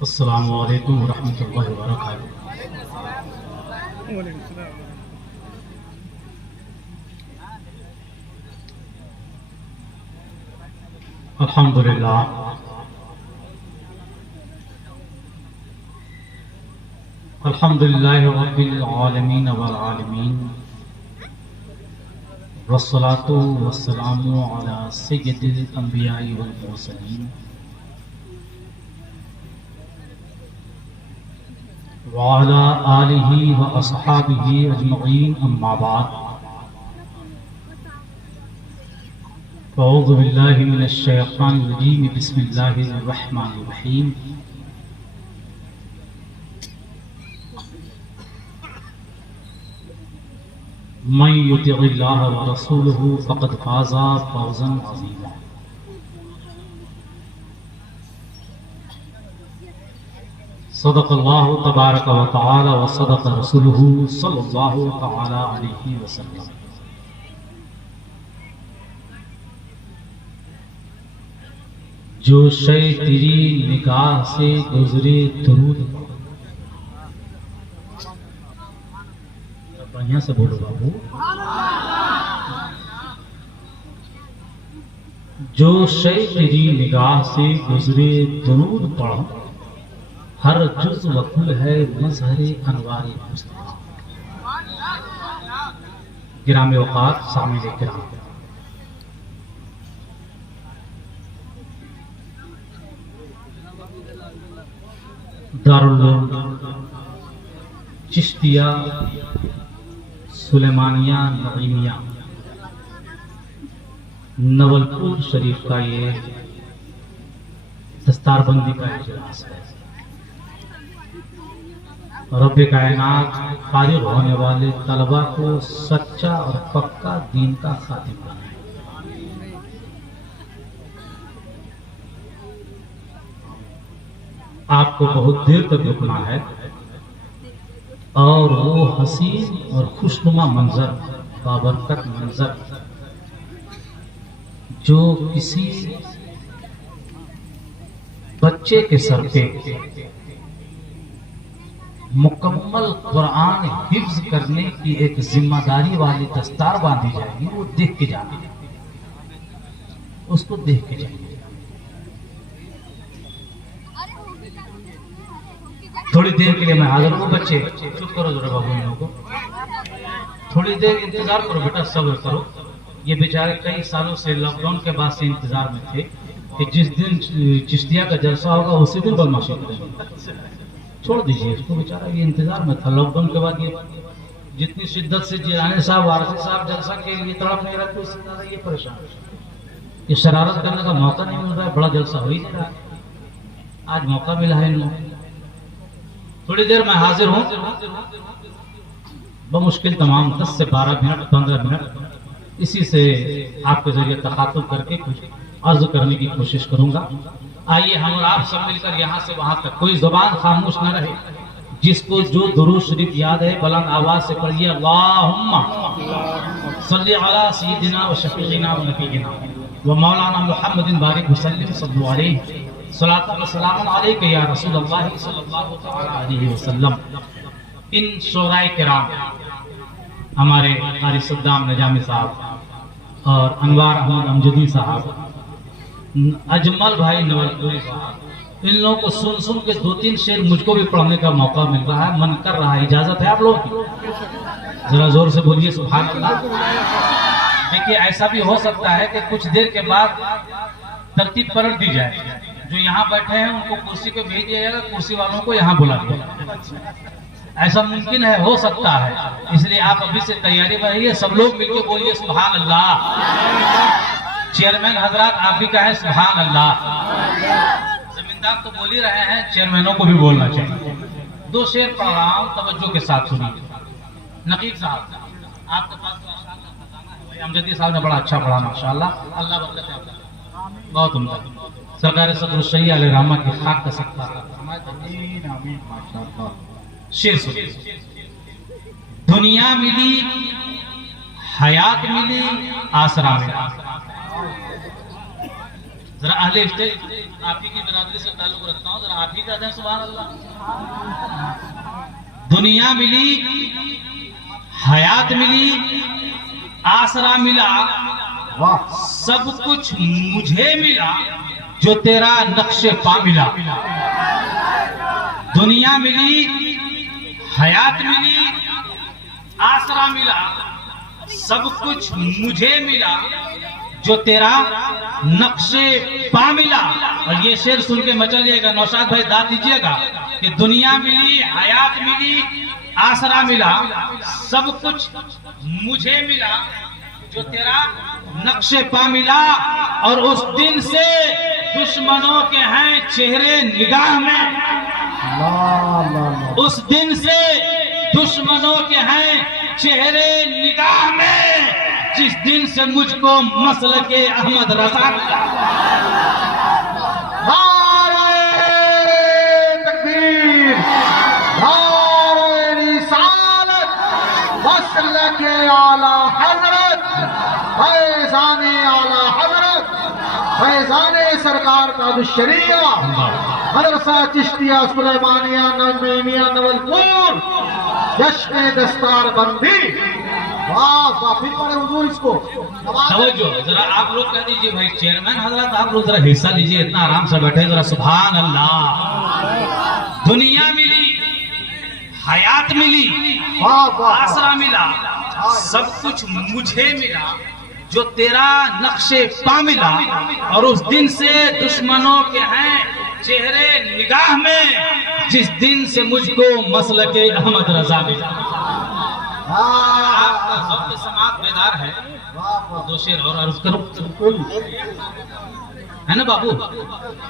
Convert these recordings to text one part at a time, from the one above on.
अस्सलामु अलैकुम वरहमतुल्लाहि वबरकातुहू। अल्हम्दुलिल्लाह अल्हम्दुलिल्लाहि रब्बिल आलमीन वल आलमीन वस्सलातु वस्सलामु अला सय्यिदिल अंबिया'i वल मुरसलीन व अला आलिहि व अस्हाबिहि अजमईन अम्मा बाद। अऊज़ु बिल्लाहि मिनश शैतानिर रजीम बिस्मिल्लाहिर रहमानिर रहीम। मन युतिइल्लाह व रसूलहु फ़क़द फ़ाज़ा फ़ौज़न अज़ीमा। सदक़ल्लाहु तबारक व तआला व सदक़ रसूलुहु सल्लल्लाहु तआला अलैहि वसल्लम। जो शय तेरी निगाह से गुजरे दुरूद। बढ़िया से बोलो बाबू। जो शय तेरी निगाह से गुजरे दुरूद पढ़ो, हर जुज़ वकुल है मज़हरे अनवारे मुस्तफ़ा। गिरामे औक़ात सामिने किराम, दारुल चिश्तिया सुलेमानिया नईमिया नवलपुर शरीफ का ये दस्तारबंदी का इजलास है। रब्बे कायनात फारिग होने वाले तलबा को सच्चा और पक्का दीन का खातिम बनाए। आपको बहुत देर तक रुकना है और वो हसीन और खुशनुमा मंजर, बाबरकत मंजर जो किसी बच्चे के सर पे मुकम्मल कुरान हिफ्ज करने की एक जिम्मेदारी वाली दस्तार बांधी जाएगी, वो देख के जाना, उसको देख के जाइए। थोड़ी देर के लिए मैं हाजिर हूँ। बच्चे चुप करो जरा बाबू, इन लोगों को थोड़ी देर इंतजार करो बेटा, सब्र करो। ये बेचारे कई सालों से लॉकडाउन के बाद से इंतजार में थे कि जिस दिन चिश्तिया का जलसा होगा उसी दिन बदमाशी करेंगे। छोड़ दीजिए इसको, बेचारा ये इंतजार में था। लॉकडाउन के बाद ये जितनी शिद्दत से जिलानी साहब, वारसी साहब जलसा के लिए तड़प नहीं रहा, उससे ज्यादा ये परेशान, ये शरारत करने का मौका नहीं मिल रहा है। बड़ा जलसा हो ही नहीं रहा, आज मौका मिला है इन लोगों। थोड़ी देर में हाजिर हूं, बमुश्किल तमाम 10 से 12 मिनट 15 मिनट इसी से आपके जरिए तखातुब करके कुछ अर्ज करने की कोशिश करूंगा। आइए हम और आप सब मिलकर यहाँ से वहां तक कोई जुबान खामोश न रहे। जिसको जो दुरूद शरीफ याद है बुलंद आवाज से पढ़िए, अल्लाहुम्मा सल्ली अला सय्यिदिना व शफीइना व नबीना व मौलाना मुहम्मदिन बारिक वसल्लम सल्लल्लाहु अलैहि सलातु व सलाम अलैका या रसूल अल्लाह सल्लल्लाहु तआला अलैहि वसल्लम। इन शोराए किराम, हमारे क़ारी सद्दाम नजामी साहब और अनवार अहमद अमजदी साहब, अजमल भाई नवलपुरी साहब, इन लोगों को सुन सुन के 2-3 शेर मुझको भी पढ़ने का मौका मिल रहा है, मन कर रहा है। इजाजत है आप लोगों की? जरा जोर से बोलिए सुभान अल्लाह। देखिए ऐसा भी हो सकता है कि कुछ देर के बाद तरतीब पलट दी जाए। जो यहाँ बैठे हैं उनको कुर्सी पे भेज दिया जाएगा, कुर्सी वालों को यहाँ बुला दिया। ऐसा मुमकिन है, हो सकता है। इसलिए आप अभी से तैयारी में रहिए। सब लोग मिलकर बोलिए सुभान अल्लाह। चेयरमैन हजरात आप भी कहें सुभान अल्लाह। जमींदार तो बोल ही रहे हैं, चेयरमैनों को भी बोलना चाहिए। 2 शेर पढ़ रहा हूं, तवज्जो के साथ सुनिए। नकीब साहब आपके पास अमजदी साहब ने बड़ा अच्छा पढ़ा माशाअल्लाह, अल्लाह बरकत है, बहुत उम्दा। सरकार सदर सैयद अलैहि रहमा की खाक का सकता शेर सुनिए। दुनिया मिली, हयात मिली, आसरा मिला, जरा अहले स्टेज आप ही की बिरादरी से ताल्लुक रखता हूँ, जरा आप ही कहते हैं सुभान अल्लाह। दुनिया मिली, हयात मिली, आसरा मिला, सब कुछ मुझे मिला जो तेरा नक्शे पा मिला। दुनिया मिली, हयात मिली, आसरा मिला, सब कुछ मुझे मिला जो तेरा नक्शे पा मिला। और ये शेर सुन के मचल जाएगा, नौशाद भाई दाद दीजिएगा कि दुनिया मिली, हयात मिली, आसरा मिला, सब कुछ मुझे मिला जो तेरा नक्शे पा मिला। और उस दिन से दुश्मनों के हैं चेहरे निगाह में, उस दिन से दुश्मनों के हैं चेहरे निगाह में, जिस दिन से मुझको मसल के अहमद रजा मिला। तकबीर, रिसालत, वसल के आला हजरत, फैज़ाने आला हजरत, फैज़ाने सरकार का दुशरिया, मदरसा चिश्तिया सुलेमानिया नईमिया नवलपुर, जश्न दस्तार बंदी। वाह वाह, फिर पढ़े हुजूर इसको। तवज्जो, जरा आप लोग कह दीजिए भाई चेयरमैन हजरत, आप लोग जरा हिस्सा लीजिए, इतना आराम से बैठे, जरा सुभान अल्लाह। दुनिया मिली, हयात मिली, आसरा मिला, सब कुछ मुझे मिला जो तेरा नक्शे पा मिला। और उस दिन से दुश्मनों के हैं चेहरे निगाह में, जिस दिन से मुझको मसलके अहमद रजा मिला। आपका ज़ौक़ समात बेदार है, दो शेर और अर्ज करो, है ना बाबू,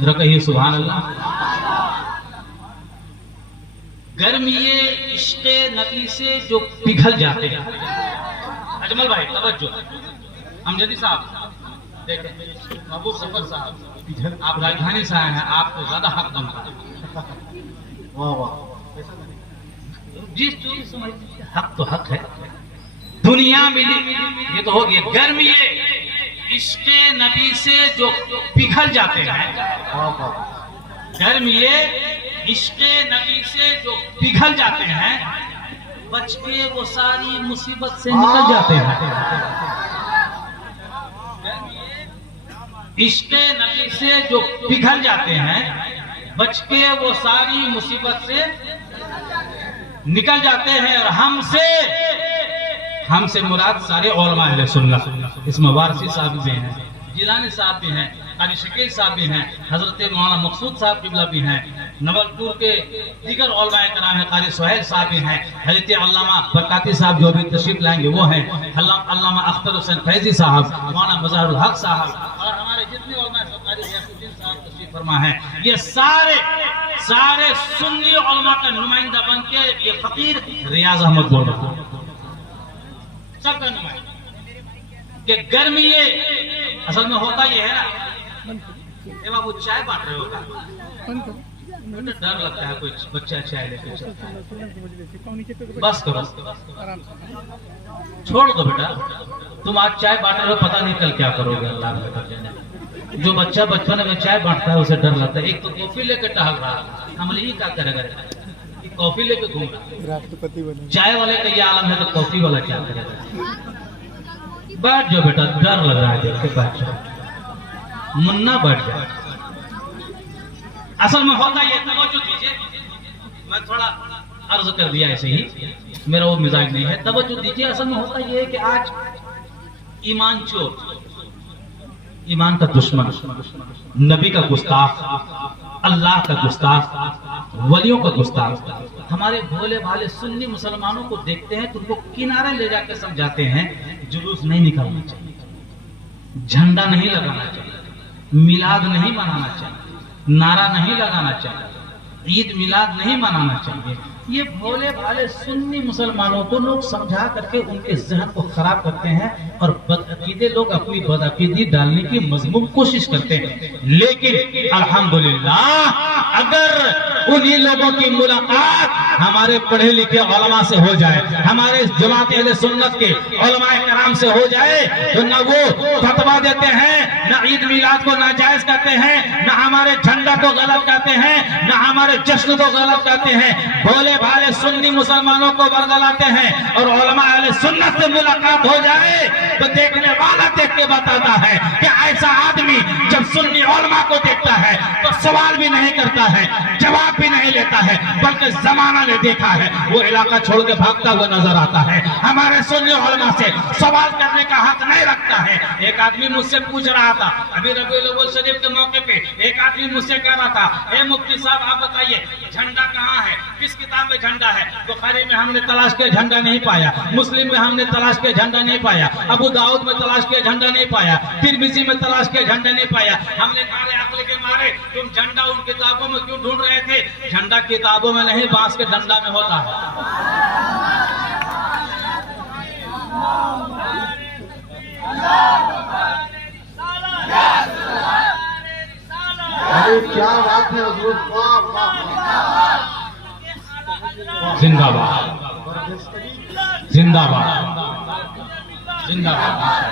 जरा कहिए सुभान अल्लाह। गर्मिये इश्क़े नबी से जो पिघल जाते हैं। अजमल भाई तवज्जो, अमजदी साहब देखें, महबूब सफर साहब आप राजधानी से आए हैं, आपको ज्यादा हक बनता है। वाह वाह, जिस चीज समझ हक तो हक है। दुनिया मिली, ये तो हो गया। गर्मिये इश्क़े नबी से जो पिघल जाते हैं, गर्मिये इश्क़े नबी से जो पिघल जाते हैं, बच के वो सारी मुसीबत से निकल जाते हैं। इश्क़े नबी से जो पिघल जाते हैं, बच के वो सारी मुसीबत से निकल जाते हैं। और हमसे मुराद सारे उलमा अहले सुन्नत, इसमें वारसी साहब भी हैं, जिलानी साहब भी हैं, क़ारी शकील साहब भी हैं, हजरत मौलाना मकसूद साहब किबला भी हैं, नवलपुर के दीगर उलमाए कराम हैं, क़ारी सुहैल साहब भी हैं, हज़रत अल्लामा बरकाती साहब जो भी तशरीफ लाएंगे वो हैं, अल्लामा अख्तर हुसैन फैजी साहब, मौलाना मज़हरुल हक साहब, और हमारे जितने उलमा क़ारी रियासुद्दीन साहब तशरीफ फरमा हैं। ये सारे सुन्नी उलमा का नुमाइंदा बन के ये फकीर रियाज अहमद बोल रहा है, सबका नुमाइंदा। कि गर्मी ये असल में होता ये है ना, ये बाबू चाय बांट रहे होगा, मुझे डर लगता है कोई बच्चा चाय लेके चलता है। बस करो, छोड़ दो बेटा, तुम आज चाय बांट रहे हो, पता नहीं कल क्या करोगे, अल्लाह ने कर देना। जो बच्चा बचपन में चाय बांटता है उसे डर लगता है। एक तो कॉफी लेकर टहल रहा, अमली ही क्या करेगा, कॉफी लेके घूम रहा। चाय वाले का ये आलम है तो कॉफी वाला क्या करेगा। बैठ जाओ बेटा, डर लग रहा है देख के, बैठ जाओ मुन्ना, बैठ जाओ। असल में होता ये, तवज्जो दीजिए, मैं थोड़ा अर्ज कर दिया ऐसे ही, मेरा वो मिजाज नहीं है, तवज्जो दीजिए। असल में होता ये है कि आज ईमान चोर, ईमान का दुश्मन, नबी का गुस्ताख, अल्लाह का गुस्ताख, वलियों का गुस्ताख, हमारे भोले भाले सुन्नी मुसलमानों को देखते हैं तो उनको किनारे ले जाकर समझाते हैं, जुलूस नहीं निकालना चाहिए, झंडा नहीं लगाना चाहिए, मिलाद नहीं मनाना चाहिए, नारा नहीं लगाना चाहिए, ईद मिलाद नहीं मनाना चाहिए। ये भोले भाले सुन्नी मुसलमानों को लोग समझा करके उनके जहन को खराब करते हैं और बदअकीदे लोग अपनी बदअकीदी डालने की मजमूम कोशिश करते हैं। लेकिन अल्हम्दुलिल्लाह अगर उन्हीं लोगों की मुलाकात हमारे पढ़े लिखे उलमा से हो जाए, हमारे जमात अहले सुन्नत के उलमाए कराम से हो जाए, तो न वो फतवा देते हैं, न ईद मिलाद को नाजायज कहते हैं, न हमारे झंडा को गलत कहते हैं, न हमारे जश्न को गलत कहते हैं, भोले भाले सुन्नी मुसलमानों को बरगलाते हैं। और उलमा अहले सुन्नत से मुलाकात हो जाए तो देखने वाला देख के बताता है कि ऐसा आदमी जब सुन्नी उलमा को देखता है तो सवाल भी नहीं करता है, जवाब भी नहीं लेता है, बल्कि जमाना ने देखा है वो इलाका छोड़ के भागता हुआ नजर आता है। हमारे सुन्नी उलमा से सवाल करने का हक नहीं रखता है। एक आदमी मुझसे पूछ रहा था अभी रबीउल अव्वल शरीफ के मौके पे, एक आदमी मुझसे कह रहा था, ए मुफ्ती साहब आप बताइए झंडा कहाँ है, किस किताब में झंडा है? बुखारी में हमने तलाश किया झंडा नहीं पाया, मुस्लिम में हमने तलाश किया झंडा नहीं पाया, अबू दाऊद में तलाश किया झंडा नहीं पाया, तिरमिज़ी में तलाश किया झंडा नहीं पाया। हमने कहा अक्ल के मारे तुम झंडा उन किताबों में क्यों ढूंढ रहे थे? झंडा किताबों में नहीं, बांस के डंडा में होता है। अरे क्या बात है हुजूर, वाह वाह, जिंदाबाद जिंदाबाद जिंदाबाद।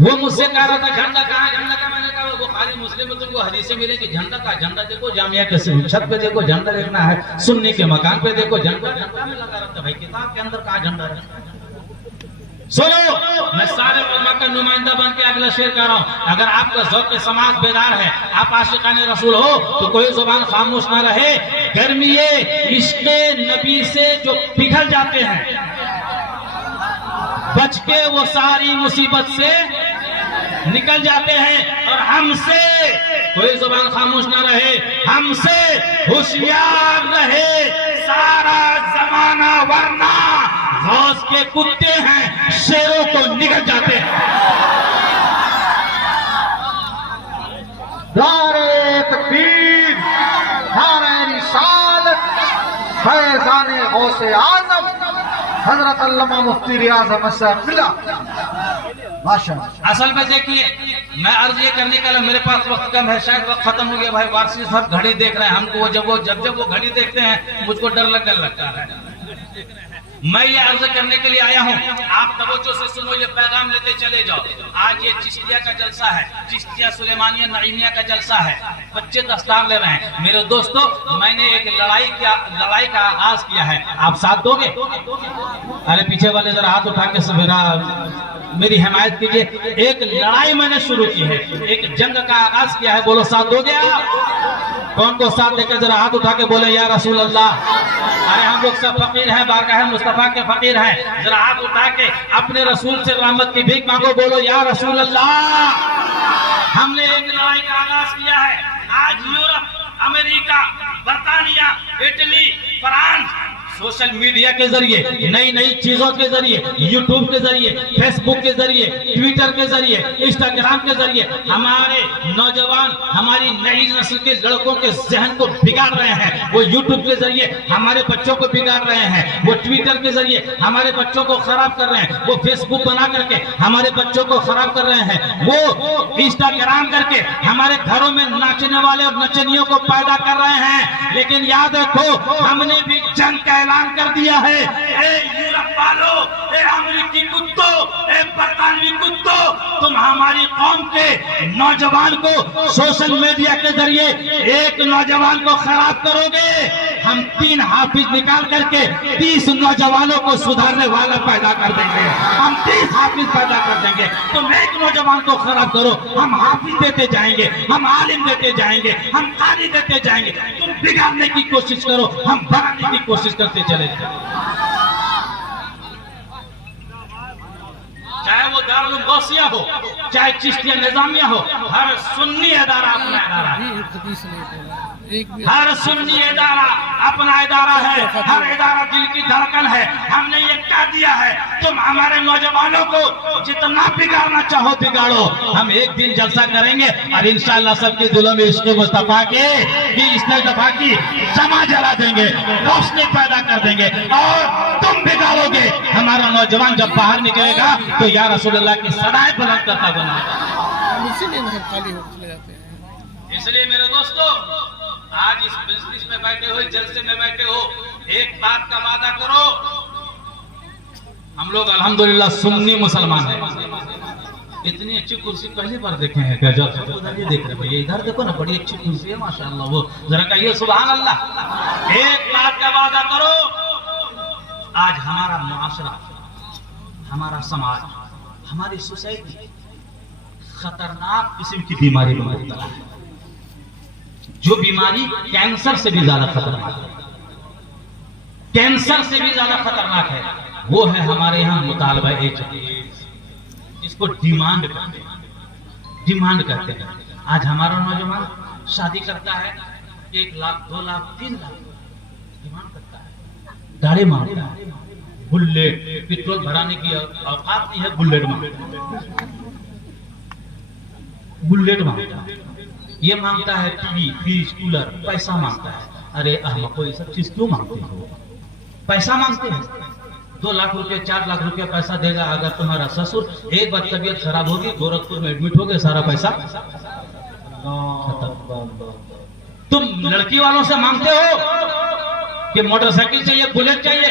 वो मुझसे कह रहा था झंडा कहाँ, झंडा का? मैंने कहा वो बुखारी मुस्लिम में तुमको हदीसें मिलेगी, झंडा का झंडा देखो, जामिया के छत पे देखो झंडा देखना है, सुन्नी के मकान पे देखो झंडा, झंडा में लगा रहता भाई, किताब के अंदर कहा झंडा है? सुनो, मैं सारे उलमा का नुमाइंदा बन के अगला शेर कर रहा हूँ। अगर आपका ज़ौक़ समाज बेदार है, आप आशिक़ाने रसूल हो, तो कोई जुबान खामोश ना रहे। गर्मी इश्क़े नबी से जो पिघल जाते हैं, बच के वो सारी मुसीबत से निकल जाते हैं। और हमसे कोई जुबान खामोश ना रहे, हमसे होशियार रहे सारा जमाना, वरना गौस के कुत्ते हैं, शेरों को निगल जाते हैं। नारे तकबीर, नारे रिसालत, फैज़ाने गौसे आज़म हजरत अल्लामा मुफ्ती रियाज़ अहमद साहब माशाअल्लाह। असल में देखिए, मैं अर्ज ये करने का मेरे पास वक्त कम है, शायद वक्त खत्म हो गया भाई। वारसी साहब घड़ी देख रहे हैं, हमको जब वो घड़ी देखते हैं मुझको डर लगने लगता है। मैं ये अर्ज करने के लिए आया हूँ, आप तवज्जो से सुनो, ये पैगाम लेते चले जाओ। आज ये चिश्तिया का जलसा है, चिश्तिया सुलेमानिया नईमिया का जलसा है, बच्चे दस्तार ले रहे हैं। मेरे दोस्तों, मैंने एक लड़ाई का आगाज किया है, आप साथ दोगे? अरे पीछे वाले जरा हाथ उठा के मेरी हिमायत कीजिए। एक लड़ाई मैंने शुरू की है, एक जंग का आगाज किया है, बोलो साथ दोगे आप? कौन को साथ देकर जरा हाथ उठा के बोले या रसूल अल्लाह। अरे हम लोग सब फकीर हैं, बारगाह मुस्तफा के फकीर हैं, जरा हाथ उठा के अपने रसूल से रहमत की भीख मांगो, बोलो या रसूल अल्लाह। हमने एक लड़ाई का आगाज किया है। आज यूरोप, अमेरिका, बर्तानिया, इटली, फ्रांस सोशल मीडिया के जरिए, नई नई चीजों के जरिए, यूट्यूब के जरिए, फेसबुक के जरिए, ट्विटर के जरिए, इंस्टाग्राम के जरिए हमारे नौजवान, हमारी नई नस्ल के लड़कों के जहन को बिगाड़ रहे हैं। वो यूट्यूब के जरिए हमारे बच्चों को बिगाड़ रहे हैं, वो ट्विटर के जरिए हमारे बच्चों को खराब कर रहे हैं, वो फेसबुक बना करके हमारे बच्चों को खराब कर रहे हैं, वो इंस्टाग्राम करके हमारे घरों में नाचने वाले और नचनियों को पैदा कर रहे हैं। लेकिन याद रखो, हमने भी जंग का ऐलान कर दिया है। ए यूरोप वालों, ए अमेरिकी कुत्तों, ए बरतानवी कुत्तों, तुम हमारी कौम के नौजवान को सोशल मीडिया के जरिए एक नौजवान को खराब करोगे, हम 3 हाफिज निकाल करके 30 नौजवानों को सुधारने वाला पैदा कर देंगे। हम 30 हाफिज पैदा कर देंगे। तुम एक नौजवान को खराब करो, हम हाफिज देते जाएंगे, हम आलिम देते जाएंगे, हम कारी देते जाएंगे। तुम बिगाड़ने की कोशिश करो, हम बनाने की कोशिश करते चले जाएंगे। चाहे वो दारुल गौसिया हो, चाहे चिश्तिया निजामिया हो, हर सुन्नी अदारा अपना अदारा है। हर सुन्नी इदारा अपना इदारा है, हर इदारा दिल की धड़कन है। हमने ये कह दिया है, तुम हमारे नौजवानों को जितना बिगाड़ना चाहो बिगाड़ो, हम एक दिन जलसा करेंगे और इंशाअल्लाह सबके दिलों में इश्क़ मुस्तफा की समा जला देंगे, रोशनी पैदा कर देंगे। और तुम बिगाड़ोगे, हमारा नौजवान जब बाहर निकलेगा तो या रसूलुल्लाह की सदाएं बुलंद करता बनेगा। नहीं हम खाली हो चले जाते हैं। इसलिए मेरे दोस्तों, आज इस बिजनेस में बैठे हो, जलसे में बैठे हो, एक बात का वादा करो। हम लोग अल्हम्दुलिल्लाह सुन्नी मुसलमान हैं। इतनी अच्छी कुर्सी पहली बार देखे हैं। गजब। उधर ये देख रहे भैया, इधर देखो ना, बड़ी अच्छी कुर्सी है माशाअल्लाह। वो जरा कहिए सुभान अल्लाह। एक बात का वादा करो, आज हमारा मुआशरा, हमारा समाज, हमारी सोसाइटी खतरनाक किस्म की बीमारी में मुब्तला है। जो बीमारी कैंसर से भी ज्यादा खतरनाक है, कैंसर से भी ज्यादा खतरनाक है, वो है हमारे यहाँ मुतालबा एज, जिसको डिमांड कहते हैं। डिमांड कहते हैं। आज हमारा नौजवान शादी करता है, 1 लाख 2 लाख 3 लाख डिमांड करता है, गाड़ी मांगता है, बुलेट, पेट्रोल भराने की औकात नहीं है, बुलेट मांगता है, बुलेट मांगता है, ये मांगता है टीवी, फ्रिज, कूलर, पैसा मांगता है। अरे अहमको ये सब चीज क्यों मांगते हो? पैसा मांगते हैं। 2 लाख रुपए 4 लाख रुपए पैसा देगा अगर तुम्हारा ससुर, एक बार तबीयत खराब होगी, गोरखपुर में एडमिट हो गए, सारा पैसा खत्म। तुम लड़की वालों से मांगते हो कि मोटरसाइकिल चाहिए, बुलेट चाहिए,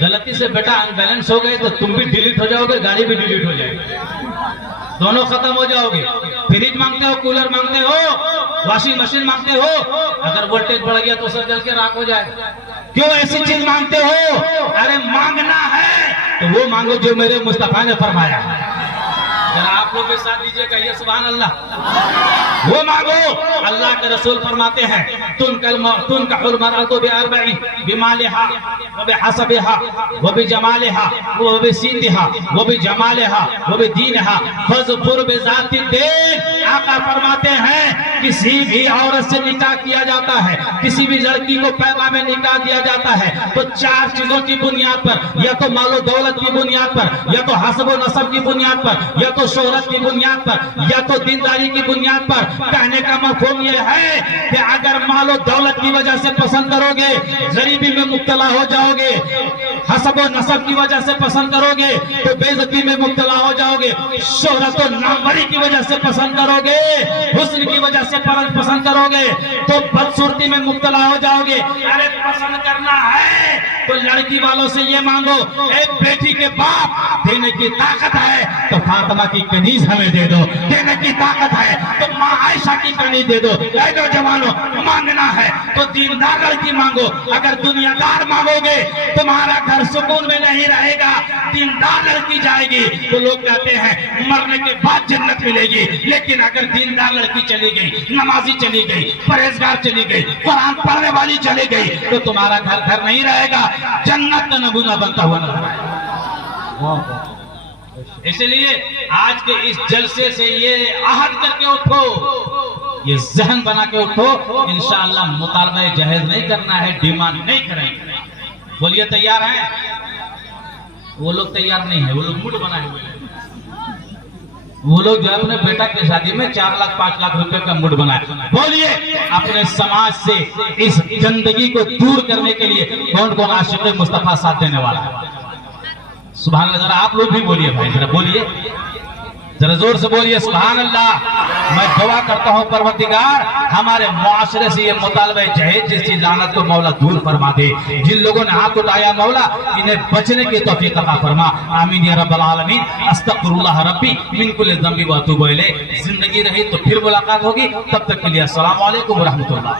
गलती से बेटा अनबैलेंस हो गए तो तुम भी डिलीट हो जाओगे, गाड़ी भी डिलीट हो जाएगी, दोनों खत्म हो जाओगे। फ्रिज मांगते हो, कूलर मांगते हो, वॉशिंग मशीन मांगते हो, अगर वोल्टेज बढ़ गया तो सब जल के राख हो जाए। क्यों ऐसी चीज मांगते हो? अरे मांगना है तो वो मांगो जो मेरे मुस्तफा ने फरमाया है। जरा आप लोग के साथ दीजिएगा ये सुभान अल्लाह। वो मांगो, अल्लाह के रसूल फरमाते हैं, तुनकहुल मरअतु बिअरबइन, बिमालिहा व बिहसबिहा व बिजमालिहा व बिसीतिहा व बिजमालिहा व बिदीनिहा फज़फुर बिज़ाति दीन। आका फरमाते हैं, किसी भी औरत से निकाह किया जाता है, किसी भी लड़की को पैगाम में निकाह दिया जाता है तो 4 चीजों की बुनियाद पर, या तो मालो दौलत की बुनियाद पर, या तो हसब नसब की बुनियाद पर, या तो शोहरत की बुनियाद पर, या तो दीनदारी की बुनियाद पर। कहने का मफहूम यह है कि अगर मालो दौलत की वजह से पसंद करोगे, गरीबी में मुब्तला हो जाओगे, हसब नसब की वजह से पसंद करोगे तो बेइज्जती में मुब्तला हो जाओगे, शोहरत और नामवरी की वजह से पसंद करोगे, हुस्न की वजह से पसंद करोगे तो बदसूरती में मुब्तला हो जाओगे। अरे पसंद करना है तो लड़की वालों से ये मांगो, एक बेटी के बाप देने की ताकत है तो फातिमा की कनीज हमें दे दो, देने की ताकत है तो माँ आयशा की कनीज दे दो। नौजवानों, मांगना है तो दीनदार लड़की मांगो। अगर दुनियादार मांगोगे तुम्हारा घर सुकून में नहीं रहेगा, दीनदार लड़की जाएगी तो लोग कहते हैं मरने के बाद जन्नत मिलेगी। लेकिन अगर दीनदार लड़की चली गई, नमाजी चली गई, परहेजगार चली गई, कुरान पढ़ने वाली चली गई तो तुम्हारा घर घर नहीं रहेगा, जन्नत का नमूना बनता हुआ नजर आएगा। इसलिए आज के इस जलसे से ये आहद करके उठो, ये जहन बना के उठो, इंशाअल्लाह मुतालबा जहेज नहीं करना है, डिमांड नहीं करेंगे। बोलिए तैयार हैं? वो लोग तैयार नहीं है, वो लोग मूड बनाए हुए हैं। वो लोग जो अपने बेटा की शादी में 4 लाख 5 लाख रुपए का मूड बनाए। बोलिए अपने समाज से इस गंदगी को दूर करने के लिए कौन कौन आशिक़ मुस्तफा साथ देने वाला है? सुभान अल्लाह। जरा आप लोग भी बोलिए भाई, जरा बोलिए, जरा जोर से बोलिए सुभान अल्लाह। मैं दुआ करता हूँ परवरदिगार हमारे मुआशरे से ये मुतालबा जहेज जैसी लानत को मौला दूर फरमा दे। जिन लोगों ने हाथ उठाया मौला इन्हें बचने की तौफीक अता फरमा। आमीन या रब्बल आलमीन। अस्तगफिरुल्लाह रब्बी मिन कुल्लि ज़ंबि व अतूबु इलैह। जिंदगी रही तो फिर मुलाकात होगी, तब तक के लिए अस्सलामु अलैकुम व रहमतुल्लाह।